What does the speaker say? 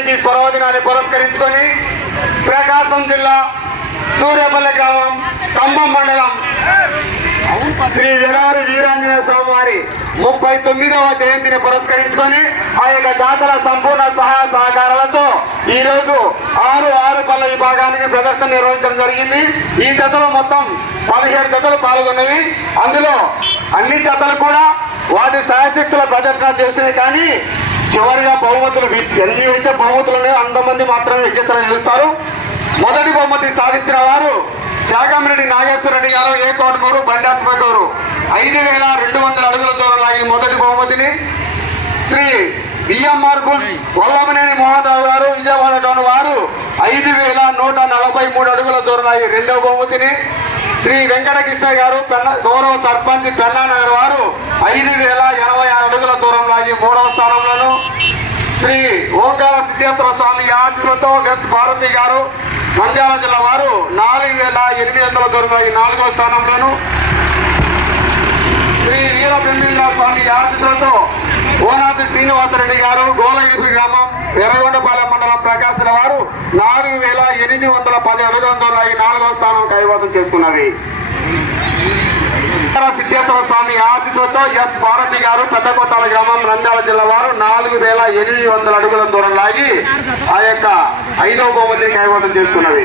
జయంతి పర్వదినాన్ని పురస్కరించుకొని ప్రకాశం జిల్లా సూర్యపల్లి గ్రామం ఖమ్మం మండలం శ్రీ విరారి వీరాంజనేయ స్వామి వారి ముప్పై తొమ్మిదవ జయంతిని పురస్కరించుకొని ఆ యొక్క జాతర సంపూర్ణ సహాయ సహకారాలతో ఈ రోజు ఆరు ఆరు పళ్ళ విభాగానికి ప్రదర్శన నిర్వహించడం జరిగింది. ఈ జతలో మొత్తం పదిహేడు జతలు పాల్గొన్నవి. అందులో అన్ని జతలు కూడా వాటి సహాయశక్తుల ప్రదర్శన చేసినాయి కానీ చివరిగా బహుమతులు వి- ఎన్ని అయితే బహుమతులు ఉన్నాయో అంతమంది మాత్రమే విజేతలు నిలుస్తారు మొదటి బహుమతి సాధించిన వారు శాగంరెడ్డి నాగేశ్వరరెడ్డి గారు ఏ కోటమూరు బండాస్మ గారు ఐదు వేల రెండు వందల అడుగుల దూరం లాగి మొదటి బహుమతిని Shri BMR bull Vallabhaneni Mohan Rao garu Vijayawada town వారు ఐదు వేల నూట నలభై మూడు అడుగుల దూరం రెండవ బహుమతిని శ్రీ వెంకటకృష్ణ గారు పెన్న గౌరవ సర్పంచ్ పెన్నానగర్ వారు ఐదు వేల ఎనభై ఆరు అడుగుల దూరం లాగి మూడవ స్థానంలోను శ్రీ ఓంకార సిద్ధేశ్వర స్వామి ఆశీర్వతో ఎస్ భారతి గారు నంద్యాల జిల్లా వారు నాలుగు వేల ఎనిమిది వందల తొంభై నాలుగవ స్థానంలోను శ్రీ వీర స్వామి ఆశీస్సులతో ఓనాది శ్రీనివాసరెడ్డి గారు గోలగిరి గ్రామం ఎర్రగొండపాలెం మండలం ప్రకాశం వారు నాలుగు వేల ఎనిమిది వందల పది అడుగుల నాలుగవ స్థానం కైవసం చేసుకున్నవి ఆశీస్సులతో ఎస్ భారతి గారు పెద్దకొట్టాల గ్రామం నంద్యాల జిల్లా వారు నాలుగు వేల ఎనిమిది వందల అడుగుల దూరం లాగి ఆ యొక్క ఐదవ బహుమతిని కైవసం చేసుకున్నవి.